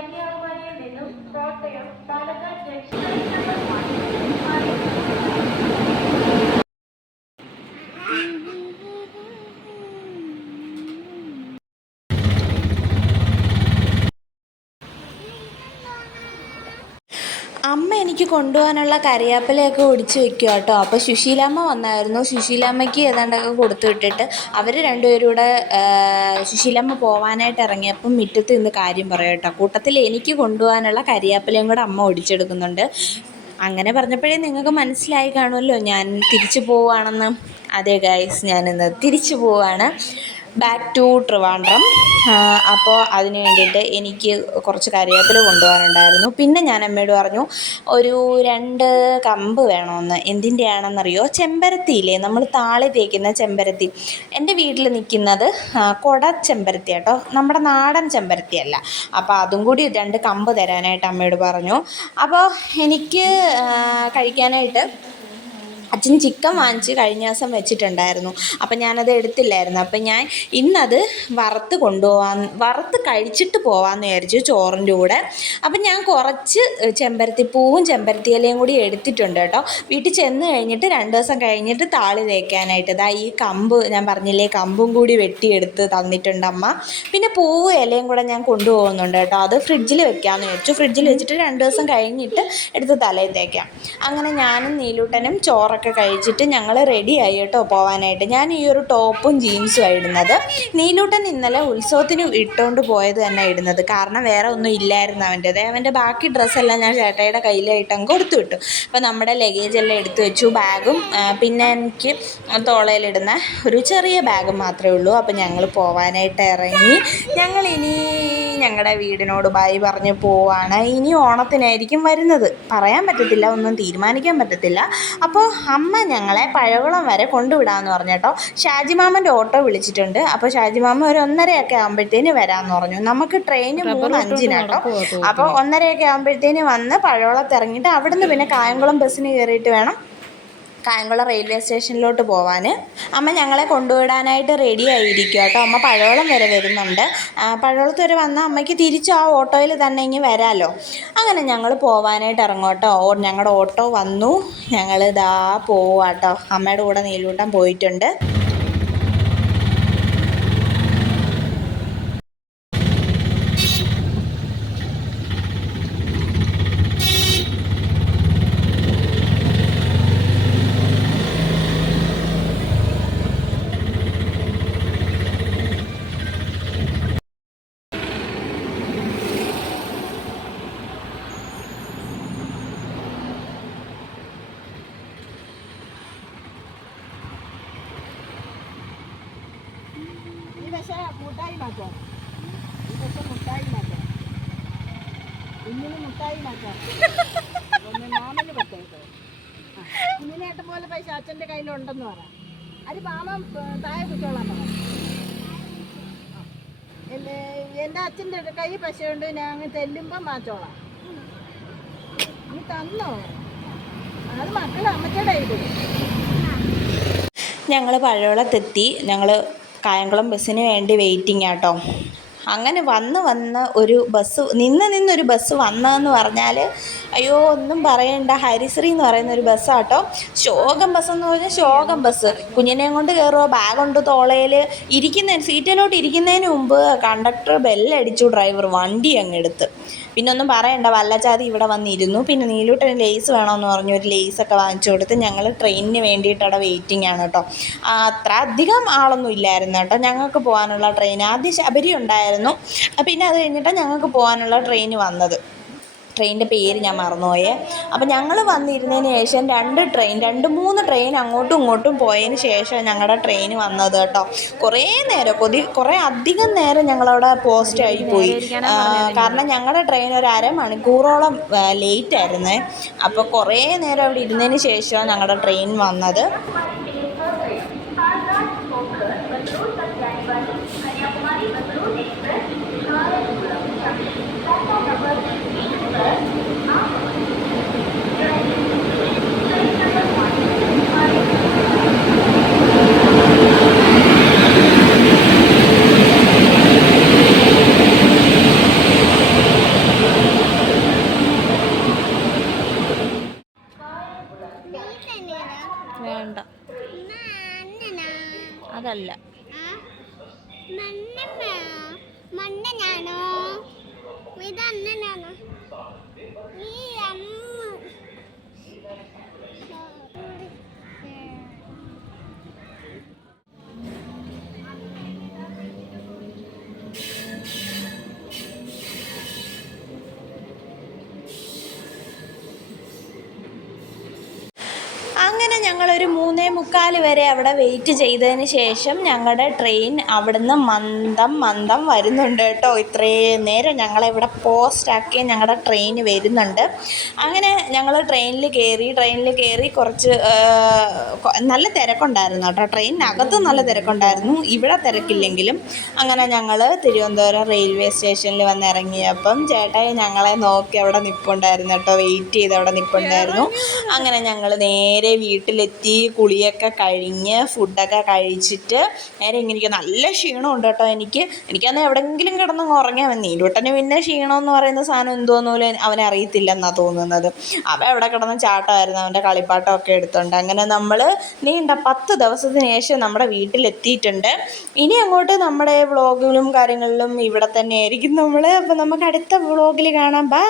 കന്യാകുമാരിയിൽ നിന്നും കോട്ടയം പാലക്കാട് ജംഗ്ഷൻ അമ്മ എനിക്ക് കൊണ്ടുപോകാനുള്ള കറിവേപ്പിലയൊക്കെ ഒടിച്ച് വെക്കുക കേട്ടോ. അപ്പോൾ സുശീലാമ്മ വന്നായിരുന്നു. സുശീലാമ്മയ്ക്ക് ഏതാണ്ടൊക്കെ കൊടുത്തു വിട്ടിട്ട് അവർ രണ്ടുപേരും കൂടെ സുശീലാമ്മ പോവാനായിട്ട് ഇറങ്ങിയപ്പം മുറ്റത്ത് നിന്ന് കാര്യം പറയാം കേട്ടോ. കൂട്ടത്തിൽ എനിക്ക് കൊണ്ടുപോകാനുള്ള കറിവേപ്പിലയും കൂടെ അമ്മ ഒടിച്ചെടുക്കുന്നുണ്ട്. അങ്ങനെ പറഞ്ഞപ്പോഴേ നിങ്ങൾക്ക് മനസ്സിലായി കാണുമല്ലോ. ഞാൻ തിരിച്ചു പോവുകയാണെന്ന്. അതെ ഗൈസ് ഞാനിന്ന് തിരിച്ചു പോവുകയാണ്. ബാക്ക് ടു ട്രിവാൻഡ്രം അപ്പോൾ അതിന് വേണ്ടിയിട്ട് എനിക്ക് കുറച്ച് കറിവേപ്പില കൊണ്ടുപോകാനുണ്ടായിരുന്നു. പിന്നെ ഞാൻ അമ്മയോട് പറഞ്ഞു ഒരു രണ്ട് കമ്പ് വേണമെന്ന് എന്തിന്റെയാണെന്നറിയോ ചെമ്പരത്തിയില്ലേ? നമ്മൾ താളി തേക്കുന്ന ചെമ്പരത്തി. എന്റെ വീട്ടിൽ നിൽക്കുന്നത് കുട ചെമ്പരത്തി കേട്ടോ. നമ്മുടെ നാടൻ ചെമ്പരത്തിയല്ല. അപ്പോൾ അതും കൂടി രണ്ട് കമ്പ് തരാനായിട്ട് അമ്മയോട് പറഞ്ഞു. അപ്പോൾ എനിക്ക് കഴിക്കാനായിട്ട് അച്ഛൻ ചിക്കൻ വാങ്ങിച്ച് കഴിഞ്ഞ ദിവസം വെച്ചിട്ടുണ്ടായിരുന്നു. അപ്പം ഞാനത് എടുത്തില്ലായിരുന്നു. അപ്പം ഞാൻ ഇന്നത് വറുത്ത് കൊണ്ടുപോകാൻ വറുത്ത് കഴിച്ചിട്ട് പോകാമെന്ന് വിചാരിച്ചു ചോറിന്റെ കൂടെ. അപ്പം ഞാൻ കുറച്ച് ചെമ്പരത്തി പൂവും ചെമ്പരത്തി ഇലയും കൂടി എടുത്തിട്ടുണ്ട് കേട്ടോ. വീട്ടിൽ ചെന്ന് കഴിഞ്ഞിട്ട് രണ്ട് ദിവസം കഴിഞ്ഞിട്ട് താളി തേക്കാനായിട്ട്. ഇതാ ഈ കമ്പ് ഞാൻ പറഞ്ഞില്ലേ കമ്പും കൂടി വെട്ടിയെടുത്ത് തന്നിട്ടുണ്ട് അമ്മ. പിന്നെ പൂവ് ഇലയും കൂടെ ഞാൻ കൊണ്ടുപോകുന്നുണ്ട് കേട്ടോ. അത് ഫ്രിഡ്ജിൽ വെക്കാമെന്ന് വിചാരിച്ചു. ഫ്രിഡ്ജിൽ വെച്ചിട്ട് രണ്ട് ദിവസം കഴിഞ്ഞിട്ട് എടുത്ത് തലയിൽ തേക്കാം. അങ്ങനെ ഞാനും നീലൂട്ടനും ചോറൊക്കെ കഴിച്ചിട്ട് ഞങ്ങൾ റെഡിയായി കേട്ടോ പോകാനായിട്ട് ഞാൻ ഈ ഒരു ടോപ്പും ജീൻസും ഇടുന്നത്. നീലൂട്ടൻ ഇന്നലെ ഉത്സവത്തിന് ഇട്ടുകൊണ്ട് പോയത് തന്നെ ഇടുന്നത്. കാരണം വേറെ ഒന്നും ഇല്ലായിരുന്നു അവന്റെത് അവന്റെ ബാക്കി ഡ്രസ്സെല്ലാം ഞാൻ ചേട്ടായിയുടെ കയ്യിലായിട്ട് അങ്ങ് കൊടുത്തു വിട്ടു. അപ്പോൾ നമ്മുടെ ലഗേജ് എല്ലാം എടുത്തു വെച്ചു. ബാഗും പിന്നെ എനിക്ക് തോളയിലിടുന്ന ഒരു ചെറിയ ബാഗ് മാത്രമേ ഉള്ളൂ. അപ്പോൾ ഞങ്ങൾ പോവാനായിട്ട് ഇറങ്ങി. ഞങ്ങൾ ഇനി ഞങ്ങളുടെ വീടിനോട് ബൈ പറഞ്ഞ് പോവാണ്. ഇനി ഓണത്തിനായിരിക്കും വരുന്നത്. പറയാൻ പറ്റത്തില്ല ഒന്നും തീരുമാനിക്കാൻ പറ്റത്തില്ല. അപ്പോൾ അമ്മ ഞങ്ങളെ പഴകുളം വരെ കൊണ്ടുവിടാമെന്ന് പറഞ്ഞു കേട്ടോ. ഷാജിമാമന്റെ ഓട്ടോ വിളിച്ചിട്ടുണ്ട്. അപ്പോൾ ഷാജിമാമ ഒരു ഒന്നരയൊക്കെ ആകുമ്പോഴത്തേന് വരാമെന്ന് പറഞ്ഞു. നമുക്ക് ട്രെയിന് മൂന്ന് അഞ്ചിനാട്ടോ അപ്പോൾ ഒന്നരയൊക്കെ ആകുമ്പോഴത്തേന് വന്ന് പഴവളത്തിറങ്ങിയിട്ട് അവിടുന്ന് പിന്നെ കായംകുളം ബസ്സിന് കയറിയിട്ട് വേണം. കായംകുളം റെയിൽവേ സ്റ്റേഷനിലോട്ട് പോവാൻ. അമ്മ ഞങ്ങളെ കൊണ്ടുവിടാനായിട്ട് റെഡി ആയിരിക്കും കേട്ടോ. അമ്മ പഴവളം വരെ വരുന്നുണ്ട്. പഴവളത്ത് വരെ വന്നാൽ അമ്മയ്ക്ക് തിരിച്ച് ആ ഓട്ടോയിൽ തന്നെ ഇനി വരാമല്ലോ അങ്ങനെ ഞങ്ങൾ പോവാനായിട്ട് ഇറങ്ങോട്ടോ ഞങ്ങളുടെ ഓട്ടോ വന്നു. ഞങ്ങൾ ഇതാ പോവാട്ടോ അമ്മയുടെ കൂടെ നീലൂട്ടം പോയിട്ടുണ്ട് ഈ പക്ഷേ മുട്ടായി മാറ്റാം. ഈ പക്ഷേ മുട്ടായി മാറ്റാം. ഇന്നിന് മുട്ടായി മാറ്റാം. ഒന്ന് മാമന് പോലെ പൈസ അച്ഛന്റെ കയ്യിലുണ്ടെന്ന് പറ. അത് മാമ താഴെ കുറ്റോളാൻ പറയാം. എന്റെ അച്ഛന്റെ കൈ പശയുണ്ട് ഞാൻ തെല്ലുമ്പോൾ മാറ്റോളാം. നീ തന്നോ? അത് മക്കൾ കൊടുക്കും ഞങ്ങൾ പഴവളത്തെത്തി ഞങ്ങൾ കായംകുളം ബസ്സിന് വേണ്ടി വെയിറ്റിംഗ് ആട്ടോ. അങ്ങനെ വന്ന് വന്ന് ഒരു ബസ് നിന്ന് നിന്നൊരു ബസ് വന്നതെന്ന് പറഞ്ഞാൽ അയ്യോ ഒന്നും പറയണ്ട. ഹരിശ്രീ എന്ന് പറയുന്ന ഒരു ബസ്സാട്ടോ ശോകം ബസ് എന്ന് പറഞ്ഞാൽ ശോകം ബസ് കുഞ്ഞിനെയും കൊണ്ട് കയറുക ബാഗുണ്ട് തോളയിൽ ഇരിക്കുന്ന സീറ്റിലോട്ട് ഇരിക്കുന്നതിന് മുമ്പ് കണ്ടക്ടർ ബെല്ലടിച്ചു ഡ്രൈവർ വണ്ടി അങ്ങ് എടുത്ത്. പിന്നെ ഒന്നും പറയണ്ട വല്ലജാതി ഇവിടെ വന്നിരുന്നു. പിന്നെ നീലൂട്ടന് ലേസ് വേണമെന്ന് പറഞ്ഞു ഒരു ലേസൊക്കെ വാങ്ങിച്ചു കൊടുത്ത് ഞങ്ങൾ ട്രെയിനിന് വേണ്ടിയിട്ട് അവിടെ വെയിറ്റിംഗ് ആണ് കേട്ടോ അത്ര അധികം ആളൊന്നും ഇല്ലായിരുന്നു കേട്ടോ ഞങ്ങൾക്ക് പോകാനുള്ള ട്രെയിൻ ആദ്യം ശബരി ഉണ്ടായിരുന്നു. പിന്നെ അത് കഴിഞ്ഞിട്ടാണ് ഞങ്ങൾക്ക് പോകാനുള്ള ട്രെയിൻ വന്നത്. ട്രെയിനിന്റെ പേര് ഞാൻ മറന്നുപോയേ. അപ്പോൾ ഞങ്ങൾ വന്നിരുന്നതിന് ശേഷം രണ്ട് ട്രെയിൻ രണ്ട് മൂന്ന് ട്രെയിൻ അങ്ങോട്ടും ഇങ്ങോട്ടും പോയതിന് ശേഷം ഞങ്ങളുടെ ട്രെയിൻ വന്നത് കേട്ടോ. കുറേ നേരം കൊതി കുറേ അധികം നേരം ഞങ്ങളവിടെ പോസ്റ്റ് ആയി പോയി. കാരണം ഞങ്ങളുടെ ട്രെയിൻ ഒരു അരമണിക്കൂറോളം ലേറ്റ് ആയിരുന്നു. അപ്പോൾ കുറേ നേരം അവിടെ ഇരുന്നതിന് ശേഷമാണ് ഞങ്ങളുടെ ട്രെയിൻ വന്നത്. വേണ്ട. അതല്ല. മണ്ണനാണോ ഇതണ്ണനാണോ നീ അമ്മ അങ്ങനെ ഞങ്ങളൊരു മൂന്നേ മുക്കാൽ വരെ അവിടെ വെയിറ്റ് ചെയ്തതിന് ശേഷം ഞങ്ങളുടെ ട്രെയിൻ അവിടുന്ന് മന്ദം മന്ദം വരുന്നുണ്ട് കേട്ടോ. ഇത്രയും നേരം ഞങ്ങളെ ഇവിടെ പോസ്റ്റാക്കി ഞങ്ങളുടെ ട്രെയിൻ വരുന്നുണ്ട്. അങ്ങനെ ഞങ്ങൾ ട്രെയിനിൽ കയറി ട്രെയിനിൽ കയറി കുറച്ച് നല്ല തിരക്കുണ്ടായിരുന്നു കേട്ടോ. ട്രെയിനിനകത്ത് നല്ല തിരക്കുണ്ടായിരുന്നു. ഇവിടെ തിരക്കില്ലെങ്കിലും അങ്ങനെ ഞങ്ങൾ തിരുവനന്തപുരം റെയിൽവേ സ്റ്റേഷനിൽ വന്ന് ഇറങ്ങിയപ്പം ചേട്ടായി ഞങ്ങളെ നോക്കി അവിടെ നിൽപ്പുണ്ടായിരുന്നു കേട്ടോ. വെയിറ്റ് ചെയ്ത് അവിടെ നിൽപ്പുണ്ടായിരുന്നു അങ്ങനെ ഞങ്ങൾ നേരെ വീട്ടിലെത്തി കുളിയൊക്കെ കഴിഞ്ഞ് ഫുഡൊക്കെ കഴിച്ചിട്ട് നേരെ ഇങ്ങനെ ഇരിക്കും. നല്ല ക്ഷീണമുണ്ട് കേട്ടോ എനിക്ക്. എനിക്കന്ന് എവിടെയെങ്കിലും കിടന്ന് ഉറങ്ങിയാൽ മതി. നീലൂട്ടന് പിന്നെ ക്ഷീണം എന്ന് പറയുന്ന സാധനം എന്തോന്നുമില്ല അവനെ അറിയത്തില്ലെന്നാണ് തോന്നുന്നത്. അവൻ എവിടെ കിടന്ന് ചാട്ടമായിരുന്നു അവന്റെ കളിപ്പാട്ടമൊക്കെ എടുത്തുണ്ട്. അങ്ങനെ നമ്മൾ നീണ്ട പത്ത് ദിവസത്തിന് ശേഷം നമ്മുടെ വീട്ടിലെത്തിയിട്ടുണ്ട്. ഇനി അങ്ങോട്ട് നമ്മുടെ വ്ളോഗിലും കാര്യങ്ങളിലും ഇവിടെ തന്നെ ആയിരിക്കും നമ്മൾ അപ്പോൾ നമുക്ക് അടുത്ത വ്ളോഗിൽ കാണാം. ബൈ